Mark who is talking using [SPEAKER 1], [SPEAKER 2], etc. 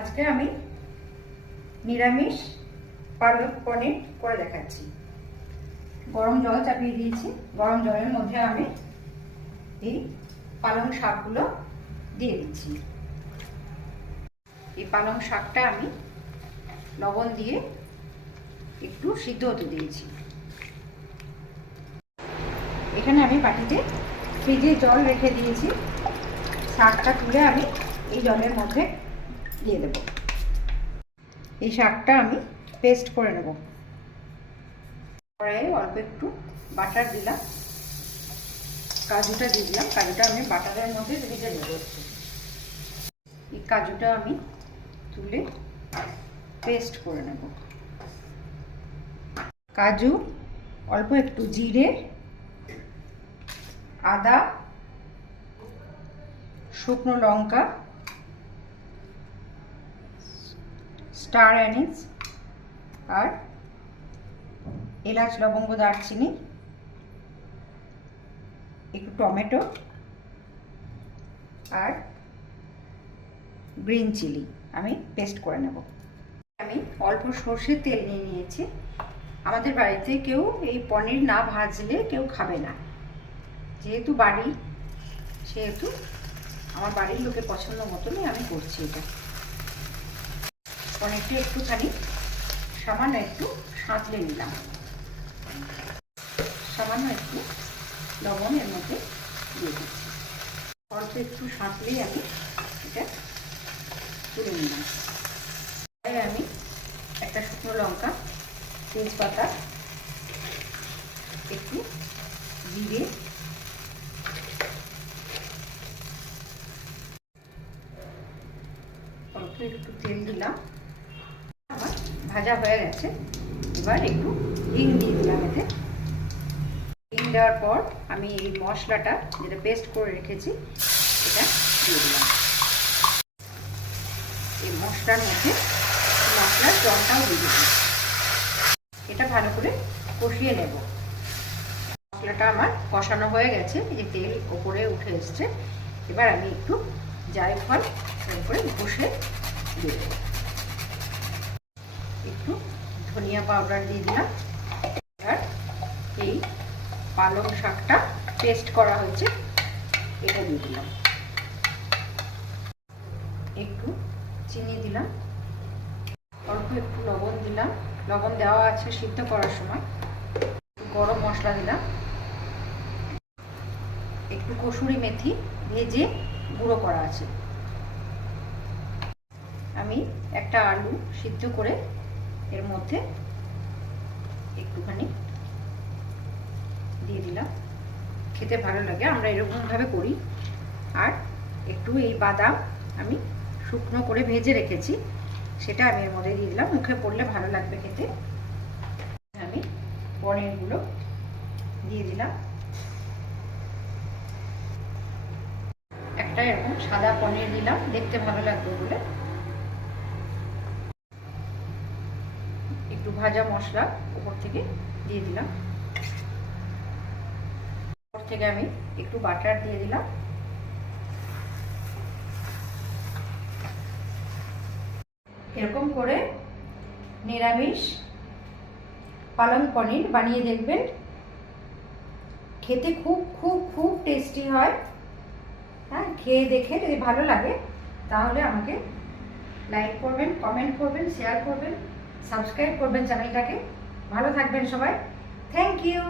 [SPEAKER 1] আজকে আমি নিরামিষ পালক পনির করে দেখাচ্ছি। গরম জল চাপিয়ে দিয়েছি। গরম জলের মধ্যে আমি এই পালং শাকগুলো দিয়ে দিচ্ছি। এই পালং শাকটা আমি লবণ দিয়ে একটু সিদ্ধ হতে দিয়েছি। এখানে আমি বাটিতে ফ্রিজে জল রেখে দিয়েছি। শাকটা তুলে আমি এই জলের মধ্যে দিয়ে দেব। এই শাকটা আমি পেস্ট করে নেব। কড়াইয়ে অল্প একটু বাটার দিলাম। কাজুটা দিয়ে দিলাম। কাজুটা আমি বাটারের মধ্যে ভেজে নেব। এই কাজুটা আমি তুলে পেস্ট করে নেব। কাজু অল্প একটু জিরে, আদা, শুকনো লঙ্কা স্টার অ্যানিস আর এলাচ, লবঙ্গ, দারচিনি, একটু টমেটো আর গ্রিন চিলি আমি পেস্ট করে নেব। আমি অল্প সর্ষের তেল নিয়ে নিয়েছি। আমাদের বাড়িতে কেউ এই পনির না ভাজলে কেউ খাবে না। যেহেতু বাড়ি, সেহেতু আমার বাড়ির লোকের পছন্দ মতনই আমি করছি এটা। পনিরটা একটুখানি, সামান্য একটু সাঁতলে নিলাম। সামান্য একটু লবণ এর মধ্যে দিয়ে দিচ্ছি। অল্প একটু সাঁতলেই আমি এটা তুলে নিলাম। আমি একটা শুকনো লঙ্কা, তেজপাতা, একটু জিরে, অল্প একটু তেল দিলাম। ভাজা হয়ে গেছে। এবার একটু হিং দিয়ে দিলাম এতে। হিং দেওয়ার পর আমি এই মশলাটা, যেটা পেস্ট করে রেখেছি, এটা দিয়ে দিলাম। এই মশলার মধ্যে মশলার জলটাও দিয়ে দিলাম। এটা ভালো করে কষিয়ে নেব। মশলাটা আমার কষানো হয়ে গেছে, এই তেল ওপরে উঠে এসছে। এবার আমি একটু জায়ফল করে ঘষে দিয়ে দেবো। একটু ধনিয়া পাউডার দিয়ে দিলাম। আর এই পালং শাকটা পেস্ট করা হয়েছে, এটা দিয়ে দিলাম। একটু চিনি দিলাম। অল্প একটু লবণ দিলাম। লবণ দেওয়া আছে সিদ্ধ করার সময়। গরম মশলা দিলাম। একটু কসুরি মেথি ভেজে গুঁড়ো করা আছে। আমি একটা আলু সিদ্ধ করে এর মধ্যে একটুখানি দিয়ে দিলাম। খেতে ভালো লাগে, আমরা এরকমভাবে করি। আর একটু এই বাদাম আমি শুকনো করে ভেজে রেখেছি, সেটা আমি এর মধ্যে দিয়ে দিলাম। মুখে পড়লে ভালো লাগবে খেতে। আমি পনিরগুলো দিয়ে দিলাম। একটা এরকম সাদা পনির দিলাম, দেখতে ভালো লাগবে বলে। একটু ভাজা মশলা উপর থেকে দিয়ে দিলাম। উপর থেকে আমি একটু বাটার দিয়ে দিলাম। এরকম করে নিরামিষ পালং পনির বানিয়ে দেখবেন। খেতে খুব খুব খুব টেস্টি হয়। হ্যাঁ খেয়ে দেখে যদি ভালো লাগে, তাহলে আমাকে লাইক করবেন কমেন্ট করবেন শেয়ার করবেন। সাবস্ক্রাইব করবেন চ্যানেলটাকে। ভালো থাকবেন সবাই। Thank you